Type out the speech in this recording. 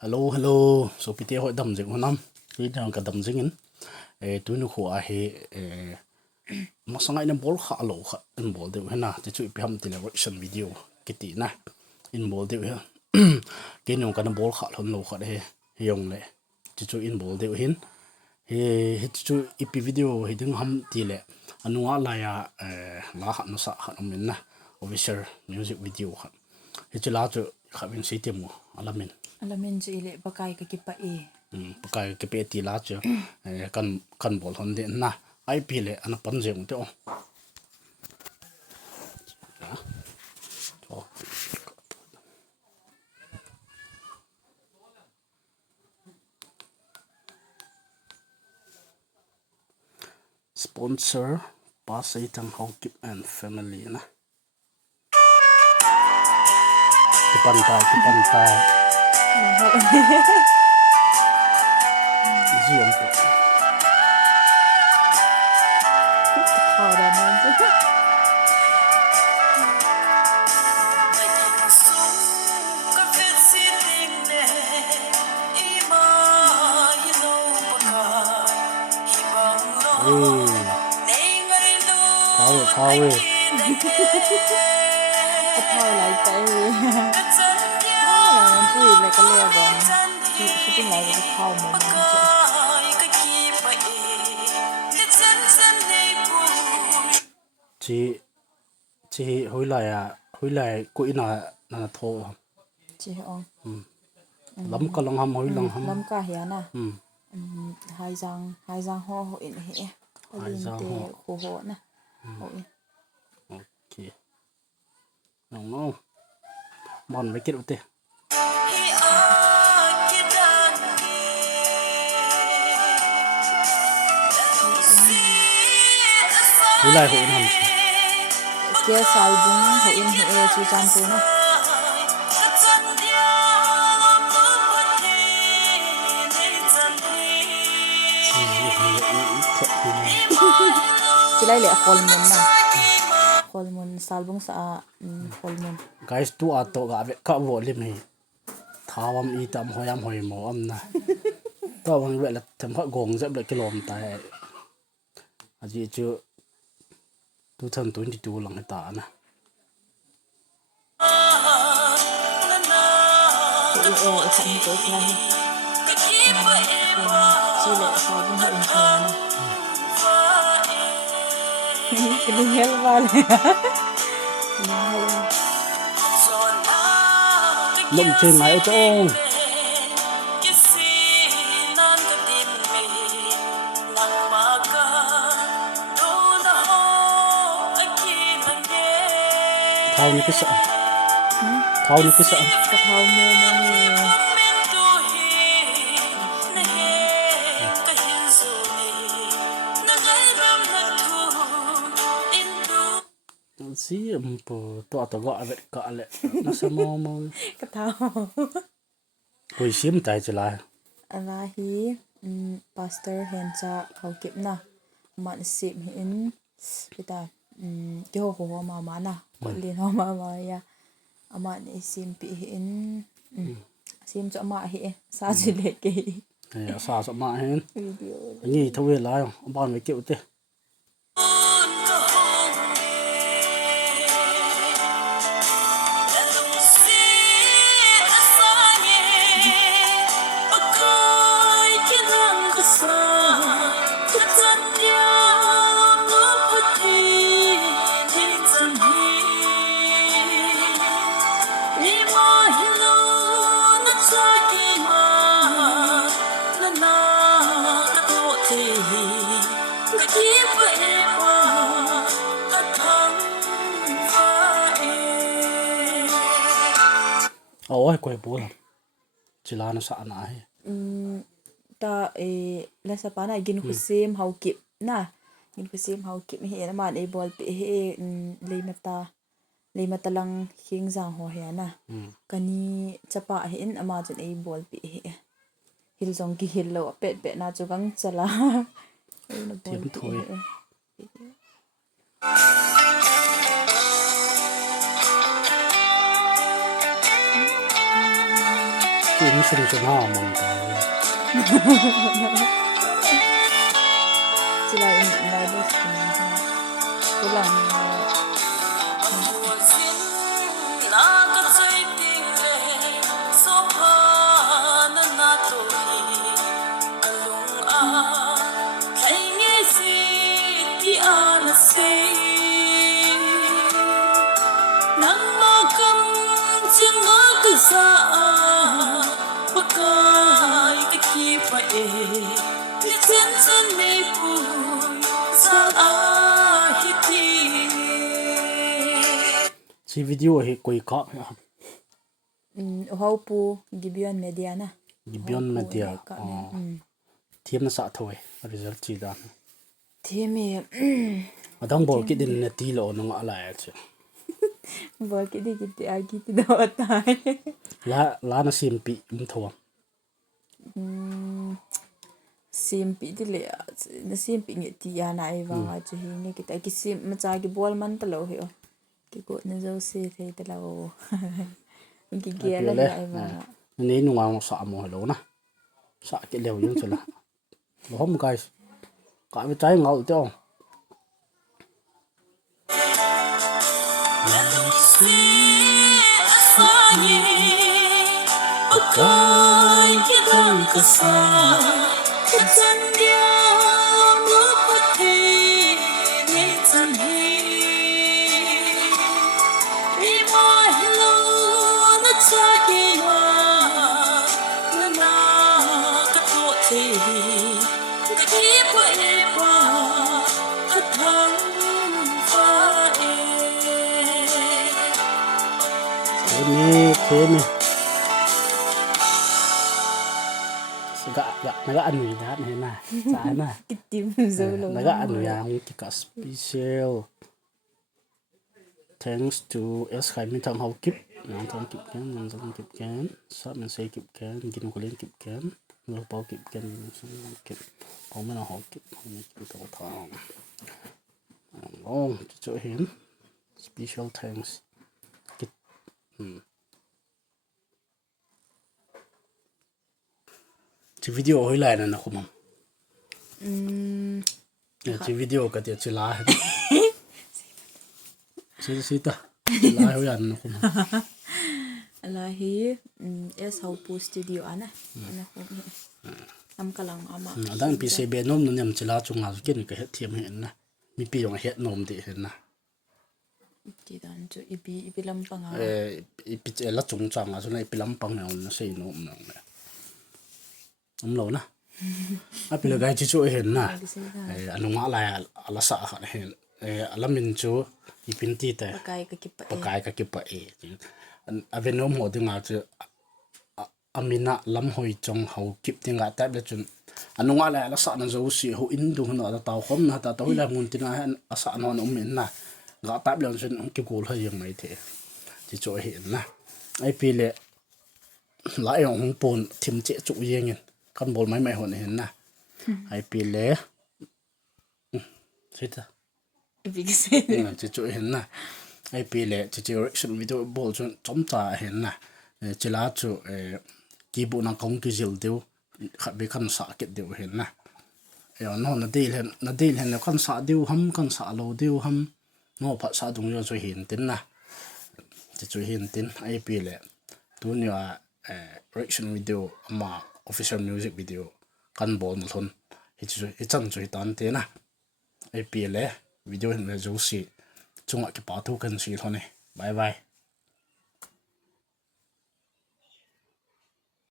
Hello, hello. So piti ho dam jing honam. Ki dang ka dam jingin. Tu nu kho a he masanga in bol kha lo kha in bol de hena ti chu pi ham ti le action video kiti na in bol de he. Ke nu ka na bol kha lon lo kha de he yong le. Ti chu in bol de hin. He ti chu ipi video he ding ham ti le anungah laiya la kha no sa kha min na official music video kha. He chu la chu kha min si ti mo alamin. Alamin chu ile bakai ka kipa e Pakai ke peti la chu kan bol hon de na ai pi le ana pan jeng te o sponsor pasai tang how keep and family na ti pan tai ziam po thao da man chu thao thao lại tay man chu ile ka le bom chu tin lại cái thao mo man chi hoi lai ko ina na tho chi ong lam ka long ham hoi long ham lam ka hian na hai jang ho ho in he Hai jang te ho. ho ho na ho in okay no mon với kết ute hoi lai hoi nam kia sai bung ho in he chu chan tu na chỉ lại lệ hormone na hormone salbung sa hormone guys tu ato ga ve ka vo lim hi thawam I tam hoyam hoi mo am na to wang ve la tham kha gong zep le kilom tai aji chu 2022 lang ta na thì thành cái này chỉ lệ salbung ho in he na cái đi hel vào lum trên ngày cho thao như cái sợ cái thao mua mua si po to to ga ve ka le na sa mo cái thao hoi sim tai chila ala hi pastor hen cha khau kip na man sim hin kita ke ho ma na lin ho ma ya ama ni sim pi hin sim cho ma hi sa chi le ke ya sa so ma hen video ni thwe la ban ve ke ute ôi quay bố làm chỉ là nó sợ nãy ta la sa pa na gin ku sim how kip na gin ku sim how kip he na man anaBol pi he leimata lang hing jang ho he na kani chapa he in ama chen anaBol pi he hil jong ki hil lo pet pet na chu gang chala tiệm thôi in sung sung ha mong ta chỉ là in lại được cô làm si video hi koi ka hau pu gibion media na gibion media thiam na sa thoi result chi da theme adang bol ki din na ti lo no ala ya che bol ki di ki agi ti do tai la na simpi thawam simpi di le na simpi nge ti ya na ai wa chu hi nge ki ta ki sim ma cha ki bol man ta lo hi o ki ko na zo se the ta lo ki ge la ai wa ni nu ngang sa mo lo na sa ki leo yung chula hom guys ka mi tai ngau to Kai kitang kasa Katan dia Mupati Nitan hi Ima hello Na taki wa Nana Katote Kakipa ipa Katang fae thế này naga anu ya này na sana ki tim zo lo naga anu ya kita special thanks to s khai min thang hau kip nang thang kip kan sa mình say kip kan gin ko len kip kan lo pau kip kan kip ko man hau kip ni kip to thang long cho him special thanks kip chỉ video hồi lại là không chỉ video cái tiệt chỉ lá chỉ ta lá hồi anh không là hi es hau pu studio ana ana ko am kalang ama đang pcb nom nó nhầm chỉ lá chung ngào cái cái hết thiêm hiện na mi pi dùng hết nom thì hiện na ti dan chu ipi lam panga ipi lá chung chang à cho nên ipi lam pang nào nó xây nom nào lâu na api là cái chú hiện na anungah laiya ala sa khat hen alamin chu ipin ti te pakai ka kipa avenom ho dinga chu amina lam hoi chong ho kip tinga tab le chun anungah laiya ala sa na zo si ho in du na ta khom na ta toila mun tina han asa no no min na ga tab le chun ki kul ha yang mai the chi chu hen na ai pi le la yong hong pon thim che chu yeng kan bol mai mai hon hen na ai pi le sita ipi ki se chi chu hen na ai pi le chi reaction video bol chon chom cha hen na chi la chu ki bu na kong ki jil deu khat be kan sa ket deu hen na yo no na dil hen kan sa deu ham kan sa lo deu ham no pha sa dung yo chu hin tin na chi chu hin tin ai pi le tu ni reaction video ama official music video kan bol mo thon hi chan chu tan te na ai pi le video hin le jo si chunga ki pa thu kan si thone bye bye